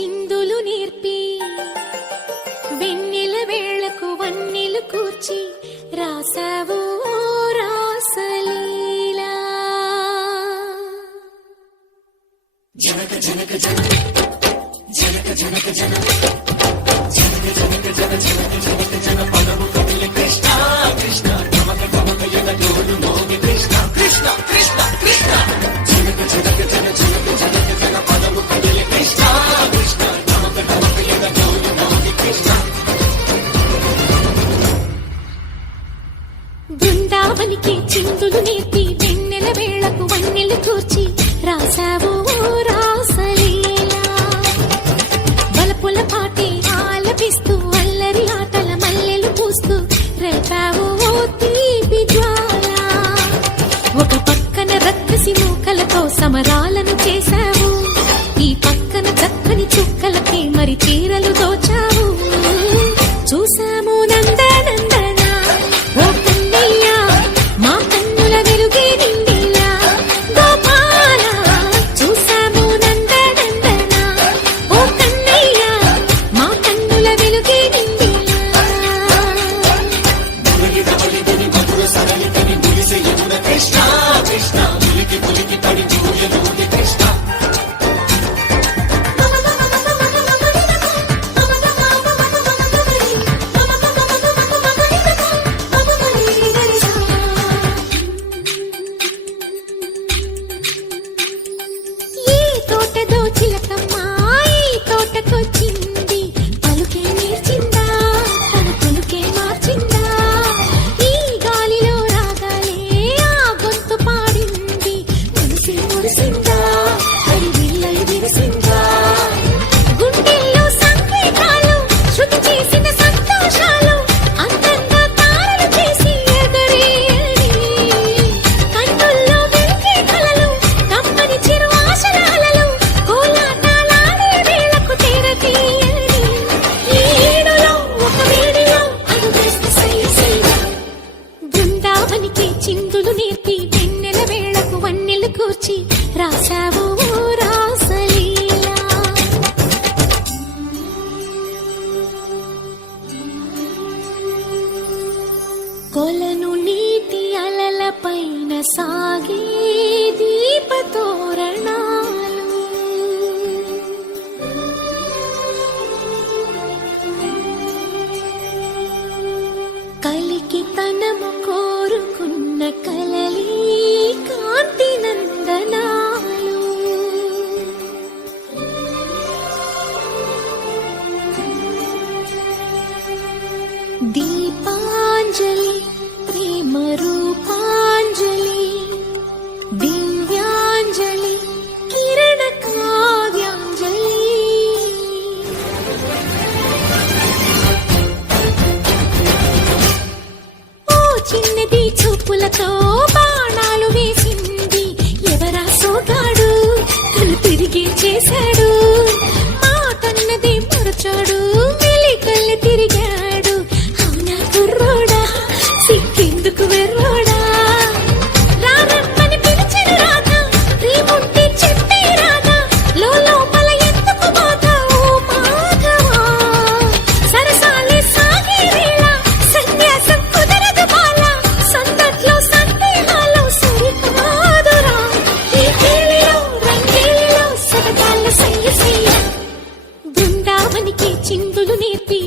చిందులు నేర్పి వెన్నెల వేళకు వన్నెలు కూర్చి రాసావు రాసలీలా. జనక జనక జనక జనక జనక జనక జనక జనక జన జనక జనక జన పదము కదిలి కృష్ణ కృష్ణ గమక గమక యద డోలు మోగి కృష్ణ కృష్ణ కృష్ణ కృష్ణ జనక జనక జన జనక జనక జన పదము కదిలి కృష్ణ కృష్ణ గమక గమక యద డోలు మోగి కృష్ణ. బృందావనికి చిందులు నేర్పి వెన్నెల వేళకు వన్నెలు కూర్చి రాసావు రాసలీలా. బలపుల పాటే ఆలపిస్తూ అల్లరి ఆటల మల్లెలు పూస్తూ రేపావు తీపి జ్వాల. ఒక పక్కన రక్కసి మూకలతో సమరాలను చేశావు, ఈ పక్కన చక్కని చుక్కలకి మరి చీరలు దోచావు. చూసాము నందనందన ఓ కన్నయ్య మా కన్నుల వెలుగే నిండిలా గోపాల. చూసాము నందనందన ఓ కన్నయ్య మా కన్నుల వెలుగే నిండిలా. మధుర సరళితని మురిసే యమున కృష్ణ కృష్ణ ములికి ములికి పడి జూయలుడి కృష్ణ. చిందులు నేర్పి వెన్నెల వేళకు వన్నెలు కూర్చి రాసావు రాసలీలా. కొలను నీటి అలల పైన సాగే దీపతోరణాలు, కలికి తనము కోరుకున్న కలలి కాంతి నందనాలు. దీపాంజలి ప్రేమ రూపాంజలి దివ్యాంజలి కిరణ కావ్యాంజలి. చిన్నది చూపులతో బాణాలు వేసింది ఎవరా సోగాడు, తను తిరిగి చేశాడు మాటన్నది మరచాడు, మెలికల్లి తిరిగాడు. అవునా కుర్రోడా సిక్కెందుకు వెర్రోడా, రారమ్మని పిలిచిన రాధా రీముంటి చెప్పే రాధా లోపల ఎందుకు బాధ ఓ మాధవా. సరసాలే సాగే వేళ సన్యాసం కుదరదు బాల, సందట్లో సందేహాలు సరికాదురా. ఈ కేళిలో రంగేలిలో సరదాల సయ్యసయ్య. బృందావనికి చిందులు నేర్పి